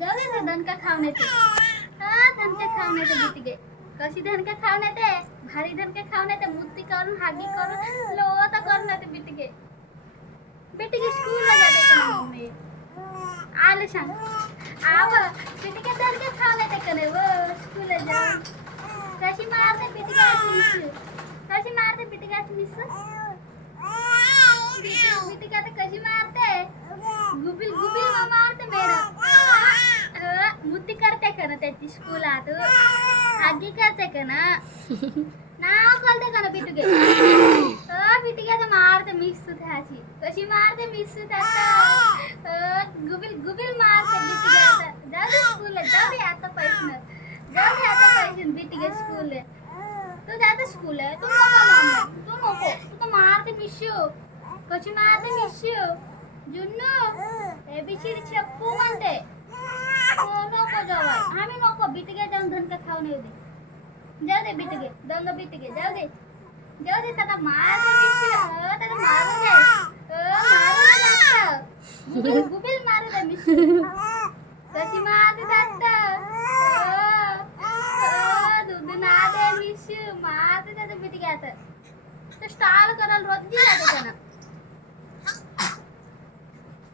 जाऊ दे ते दणका खाऊन येते. हा दणका खाऊन येते बिटिगे. कशी दणका खाऊन येते? भारी दणका खाऊन येते. मुत्ती करून हागी करून लोता करून येते बिटिगे. बिटिगे स्कूलला जाते का मम्मी? आले सांग. आव बिटिगे दणका खाऊन येते का नाही व स्कूलला जाऊन? कशी मारते बिटिगे आज मिस? कशी मारते बिटिगे आज मिस? बिटिगे आता कशी मारते? गुबिल गुबिल मारते मॅडम. मुद्दी करते का ना त्याची स्कूलात? हागी करते का ना? नाव कळते का ना बिटिगे? बिटिगे तर मारते मिस त्याची. कशी मारते मिस त्याचा? गुबिल गुबिल मारते बिटिगे आता. जाऊ दे स्कूलला जाऊ दे आता पैसे. जाऊ दे आता पैसे बिटिगे स्कूलला. तू जाते स्कूलला? तू नको मम्मी. तू नको. तू तर मारते मिशू. कशी मारते मिशू? जुन्नू एबीसीडी चप्पू म्हणते. नको जाऊ आम्ही नको बिटिगे जाऊन दणका खाऊन येऊ दे. जाऊ दे बिटिगे दंग बिटिगे जाऊ दे. जाऊ दे त्याला मारते मिशू. त्याला मारू दे. मारू दे जास्त. गुबिल गुबिल मारू दे मिशू. कशी मारते जास्त. दूध ना दे मिशू. मारते त्याचं बिटिगे आता. तर स्टाईल करायला रोज जाते त्यानं.